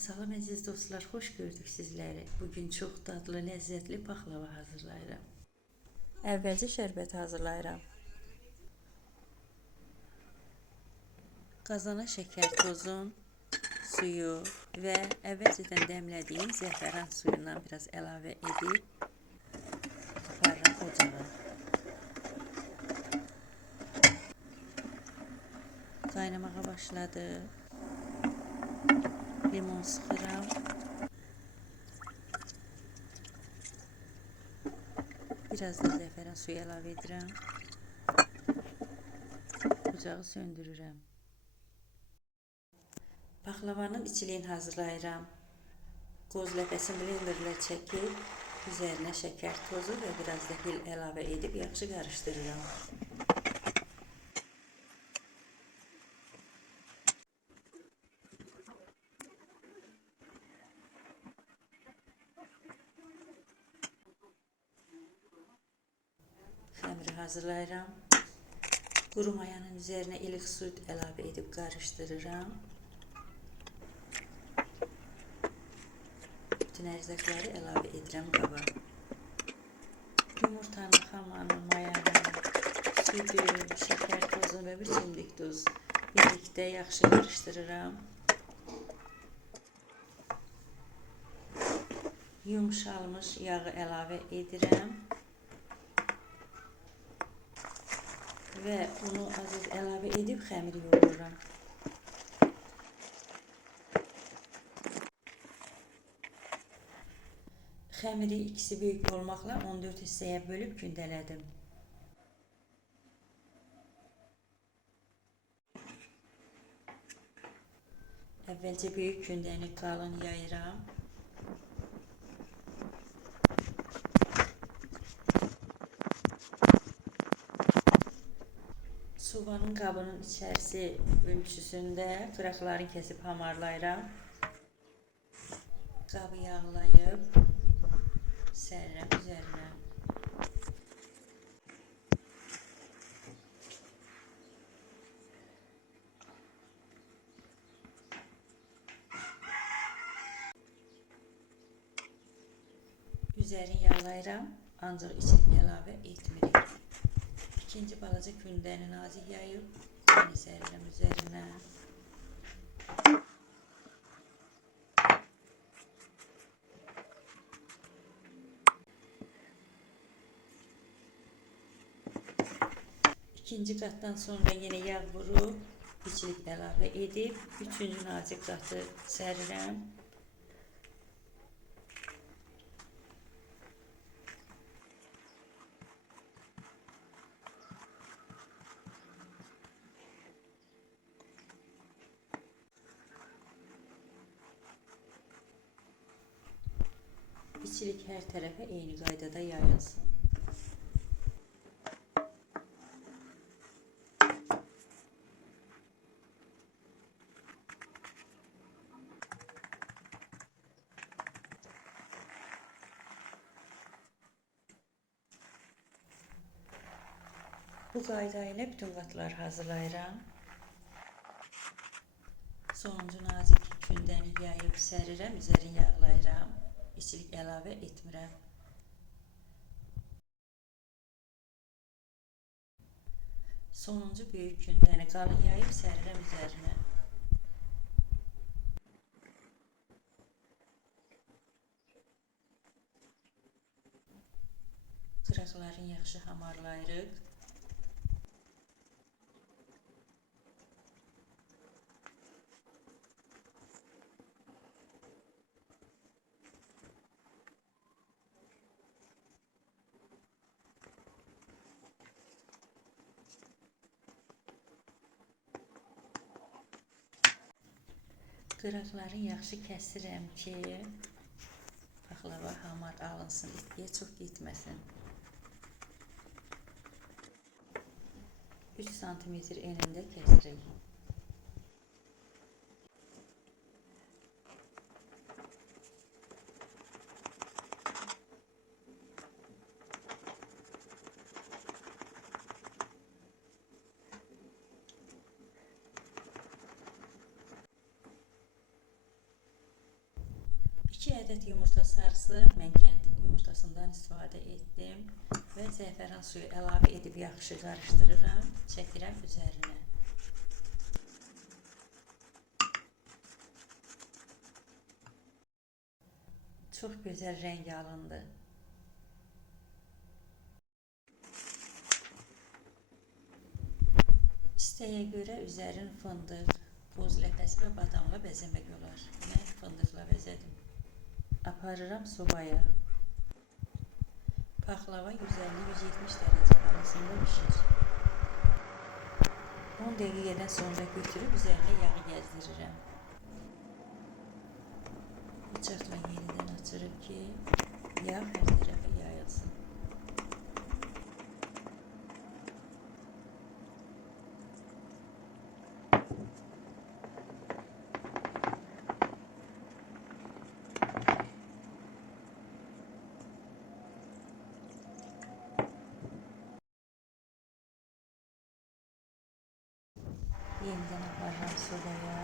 Salam əziz dostlar, xoş gördük sizləri. Bugün çox dadlı, ləzzətli paxlava hazırlayıram. Əvvəlcə şərbət hazırlayıram. Qazana şəkər, tozun, suyu və əvvəlcədən dəmlədiyim zəfəran suyundan biraz əlavə edib aparıram ocağa. Qaynamağa başladı. Limon sıxıram. Biraz da zəfəran suyu əlavə edirəm. Ocağı söndürürəm. Paxlavanın içiliyini hazırlayıram. Qoz ləpəsini blenderlə çəkib, üzərinə şəkər, tozu və biraz da hil əlavə edib yaxşı qarışdırıram. Xəmiri hazırlayıram. Quru mayanın üzərinə ilik su əlavə edib qarışdırıram. Bütün ərzaqları əlavə edirəm qaba. Yumurtanı, xamanı, mayanı, sütü, şəkər tozu və bir çimdik duz birlikdə yaxşı qarışdırıram. Yumşalmış yağı əlavə edirəm. Və unu az əlavə edib xəmiri yoğururam. Xəmiri ikisi böyük olmaqla 14 hissəyə bölüb gündələdim. Əvvəlcə böyük gündəni qalın yayıram. Sobanın qabının içərisi ölçüsündə qıraqlarını kəsib hamarlayıram. Qabı yağlayıb sərirəm üzərinə. Üzərini yağlayıram, ancaq içini əlavə etmirik. İkinci balaca kündəni nazik yayıb, yeni sərirəm üzərinə. İkinci qatdan sonra yenə yağ vurub, içilik əlavə edib, üçüncü nazik qatı sərirəm. İçilik hər tərəfə eyni qaydada yayılsın. Bu qayda ilə bütün qatları hazırlayıram. Sonuncu nazik kündəni yayıb sərirəm, üzərini yağlayıram. İçilik əlavə etmirəm. Sonuncu böyük kündəni qalın yayıb sərirəm üzərinə. Qıraqlarını yaxşı hamarlayırıq. Qıraqlarını yaxşı kəsirəm ki, paxlava hamar alınsın, itkiyə çox getməsin. 3 sm enində kəsirik. 2 ədəd yumurta sarısı, mən kənd yumurtasından istifadə etdim və zəfəran suyu əlavə edib yaxşı qarışdırıram, çəkirəm üzərinə. Çox gözəl rəng alındı. İstəyə görə üzərin fındıq, qoz ləpəsi və badamla bəzəmək olar. Mən fındıqla bəzədim. Aparıram sobaya. Paxlava 150-170 dərəcə arasında pişir. 10 dəqiqədən sonra götürüb üzərinə yağı gəzdirirəm. Bıçaqla yenidən açırıq ki, yağ hər tərəfə yayılsın. Yenidən aparıram sobaya.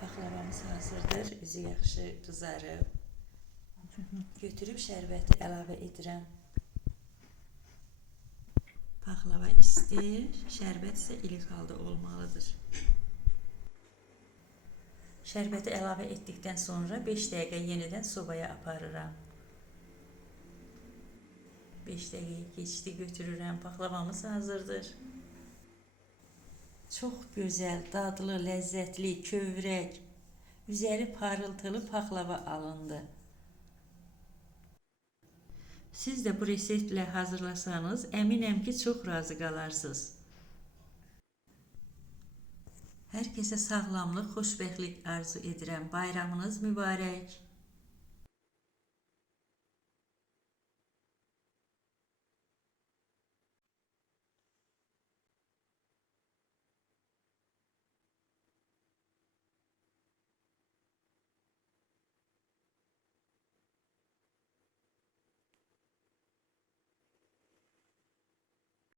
Paxlavamız hazırdır. Üzü yaxşı qızarıb. Götürüb şərbəti əlavə edirəm. Paxlava isti, şərbət isə ilik halda olmalıdır. Şərbəti əlavə etdikdən sonra 5 dəqiqə yenidən sobaya aparıram. 5 dəqiqə keçdi, götürürəm. Paxlavamız hazırdır. Çox gözəl, dadlı, ləzzətli, kövrək, üzəri parıltılı paxlava alındı. Siz də bu reseptlə hazırlasanız, əminəm ki, çox razı qalarsınız. Hər kəsə sağlamlıq, xoşbəxtlik arzu edirəm. Bayramınız mübarək.